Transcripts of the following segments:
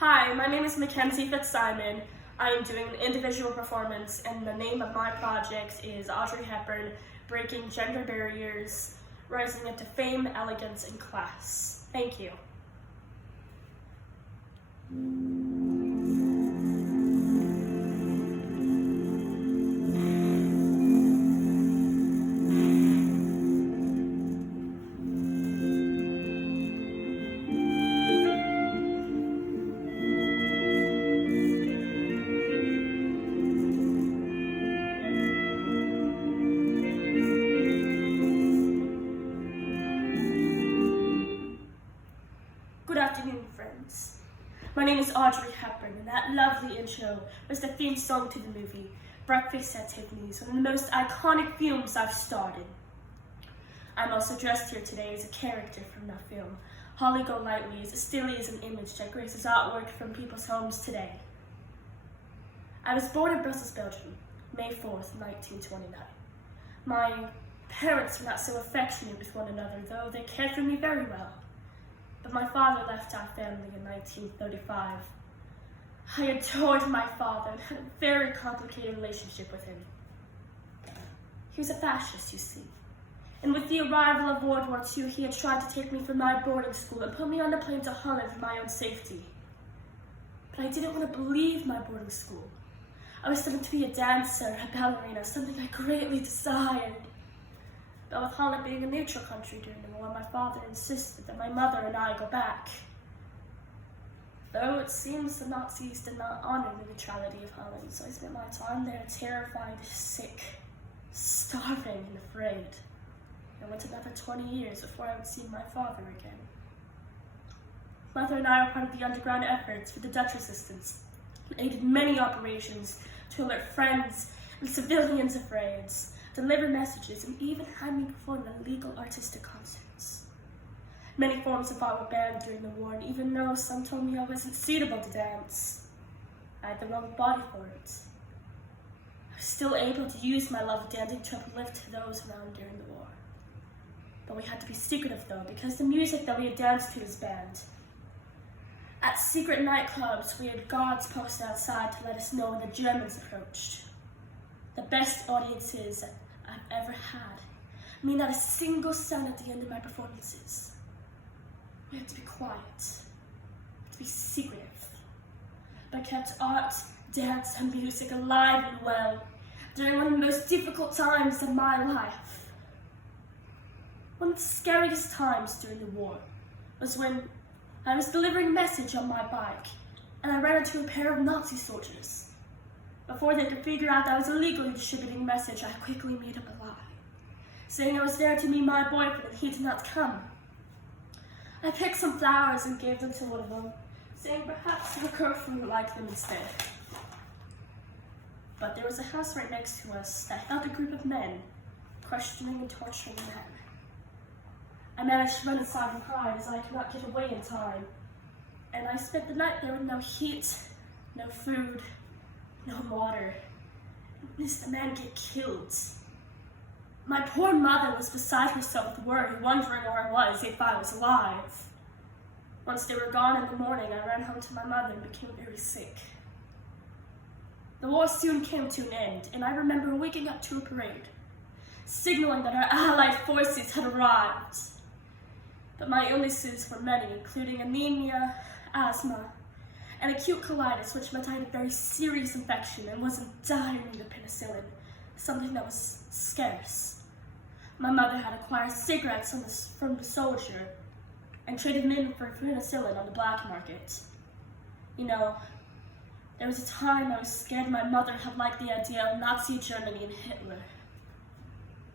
Hi, my name is Mckenzie FitzSimon. I am doing an individual performance, and the name of my project is Audrey Hepburn, Breaking Gender Barriers, Rising into Fame, Elegance, and Class. Thank you. Good afternoon, friends. My name is Audrey Hepburn, and that lovely intro was the theme song to the movie Breakfast at Tiffany's, one of the most iconic films I've starred in. I'm also dressed here today as a character from that film. Holly Golightly still is an image that graces artwork from people's homes today. I was born in Brussels, Belgium, May 4th, 1929. My parents were not so affectionate with one another, though they cared for me very well. But my father left our family in 1935. I adored my father and had a very complicated relationship with him. He was a fascist, you see. And with the arrival of World War II, he had tried to take me from my boarding school and put me on a plane to Holland for my own safety. But I didn't want to leave my boarding school. I was studying to be a dancer, a ballerina, something I greatly desired. But with Holland being a neutral country during the war, my father insisted that my mother and I go back. Though it seems the Nazis did not honor the neutrality of Holland, so I spent my time there terrified, sick, starving, and afraid. It went another 20 years before I would see my father again. Mother and I were part of the underground efforts for the Dutch resistance, and aided many operations to alert friends and civilians of raids, deliver messages, and even had me perform illegal artistic concerts. Many forms of art were banned during the war, and even though some told me I wasn't suitable to dance, I had the wrong body for it. I was still able to use my love of dancing to uplift those around during the war. But we had to be secretive though, because the music that we had danced to was banned. At secret nightclubs, we had guards posted outside to let us know when the Germans approached. The best audiences I've ever had. I mean, not a single sound at the end of my performances. We had to be quiet, to be secretive, but kept art, dance, and music alive and well during one of the most difficult times of my life. One of the scariest times during the war was when I was delivering a message on my bike and I ran into a pair of Nazi soldiers. Before they could figure out that I was illegally distributing a message, I quickly made up a lie, saying I was there to meet my boyfriend and he did not come. I picked some flowers and gave them to one of them, saying perhaps her girlfriend would like them instead. But there was a house right next to us that held a group of men, questioning and torturing men. I managed to run inside and hide as I could not get away in time, and I spent the night there with no heat, no food, no water. Witnessed a man get killed. My poor mother was beside herself with worry, wondering where I was, if I was alive. Once they were gone in the morning, I ran home to my mother and became very sick. The war soon came to an end, and I remember waking up to a parade, signaling that our Allied forces had arrived. But my illnesses were many, including anemia, asthma, and acute colitis, which meant I had a very serious infection and wasn't dying of penicillin, something that was scarce. My mother had acquired cigarettes from the soldier and traded them in for penicillin on the black market. You know, there was a time I was scared my mother had liked the idea of Nazi Germany and Hitler.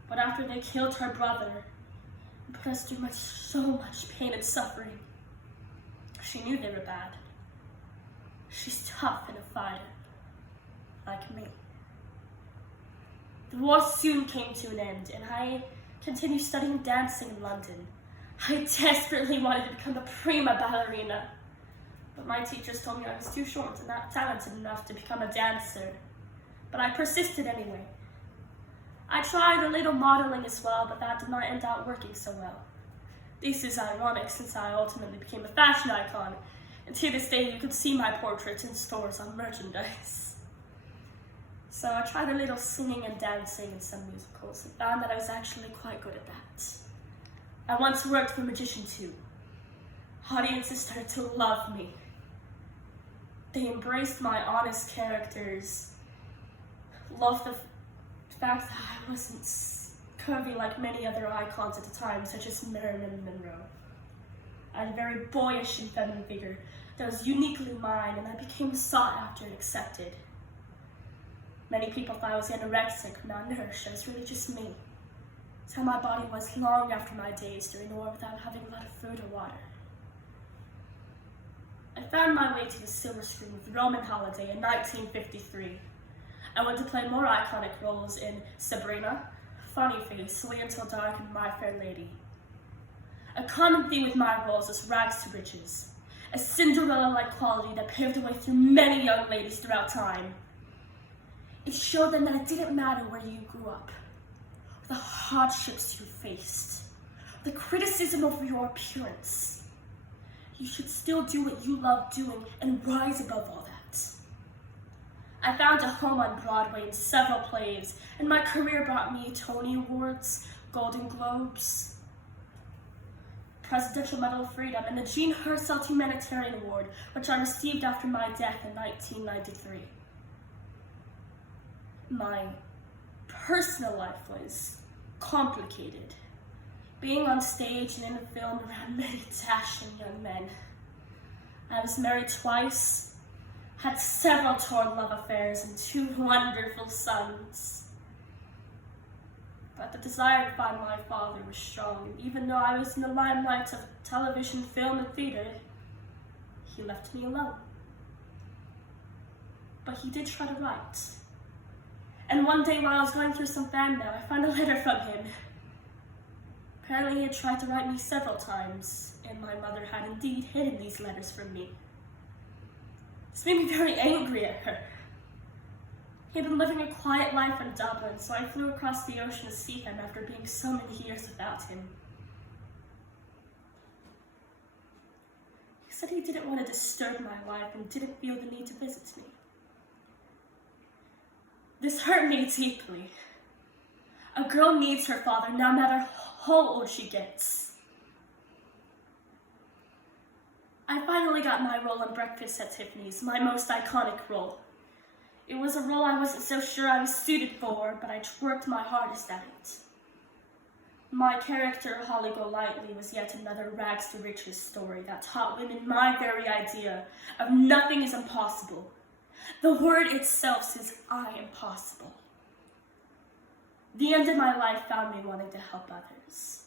But after they killed her brother and put us through so much pain and suffering, she knew they were bad. She's tough and a fighter, like me. The war soon came to an end, and I continued studying dancing in London. I desperately wanted to become a prima ballerina, but my teachers told me I was too short and not talented enough to become a dancer. But I persisted anyway. I tried a little modeling as well, but that did not end up working so well. This is ironic since I ultimately became a fashion icon, And to this day, you can see my portrait in stores on merchandise. So I tried a little singing and dancing in some musicals and found that I was actually quite good at that. I once worked for a magician too. Audiences started to love me. They embraced my honest characters, loved the fact that I wasn't curvy like many other icons at the time, such as Marilyn Monroe. I had a very boyish and feminine figure that was uniquely mine, and I became sought after and accepted. Many people thought I was anorexic, malnourished. It was really just me. It's how my body was long after my days during the war without having a lot of food or water. I found my way to the silver screen with Roman Holiday in 1953. I went to play more iconic roles in Sabrina, Funny Face, Wait Until Dark, and My Fair Lady. A common theme with my roles is rags to riches, a Cinderella-like quality that paved the way through many young ladies throughout time. It showed them that it didn't matter where you grew up, or the hardships you faced, the criticism of your appearance. You should still do what you love doing and rise above all that. I found a home on Broadway in several plays, and my career brought me Tony Awards, Golden Globes, Presidential Medal of Freedom, and the Jean Hersselt Humanitarian Award, which I received after my death in 1993. My personal life was complicated. Being on stage and in a film around many dashing young men. I was married twice, had several torn love affairs, and 2 wonderful sons. But the desire to find my father was strong, and even though I was in the limelight of television, film, and theater, he left me alone. But he did try to write. And one day while I was going through some fan mail, I found a letter from him. Apparently he had tried to write me several times, and my mother had indeed hidden these letters from me. This made me very angry at her. He had been living a quiet life in Dublin, so I flew across the ocean to see him after being so many years without him. He said he didn't want to disturb my life and didn't feel the need to visit me. This hurt me deeply. A girl needs her father no matter how old she gets. I finally got my role in Breakfast at Tiffany's, my most iconic role. It was a role I wasn't so sure I was suited for, but I worked my hardest at it. My character, Holly Golightly, was yet another rags to riches story that taught women my very idea of nothing is impossible. The word itself says, I am possible. The end of my life found me wanting to help others.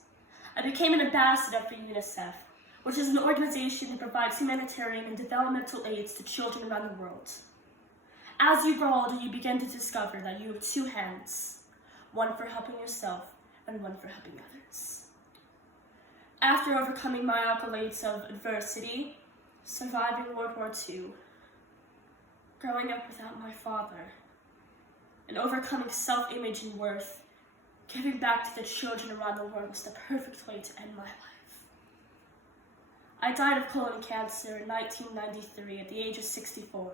I became an ambassador for UNICEF, which is an organization that provides humanitarian and developmental aids to children around the world. As you grow older, you begin to discover that you have 2 hands, one for helping yourself and one for helping others. After overcoming my accolades of adversity, surviving World War II, growing up without my father, and overcoming self-image and worth, giving back to the children around the world was the perfect way to end my life. I died of colon cancer in 1993 at the age of 64.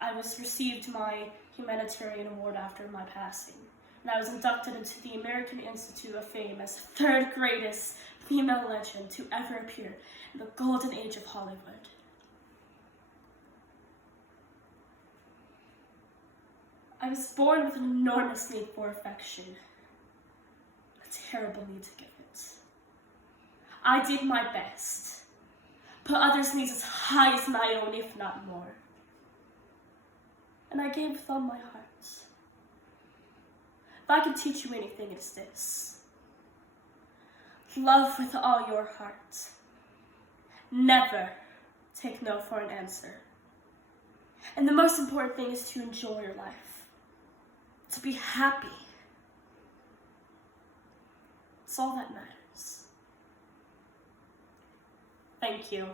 I received my humanitarian award after my passing, and I was inducted into the American Institute of Fame as the 3rd greatest female legend to ever appear in the golden age of Hollywood. I was born with an enormous need for affection, a terrible need to give it. I did my best, put others' needs as high as my own, if not more. And I gave with all my heart. If I can teach you anything, it's this. Love with all your heart. Never take no for an answer. And the most important thing is to enjoy your life. To be happy. It's all that matters. Thank you.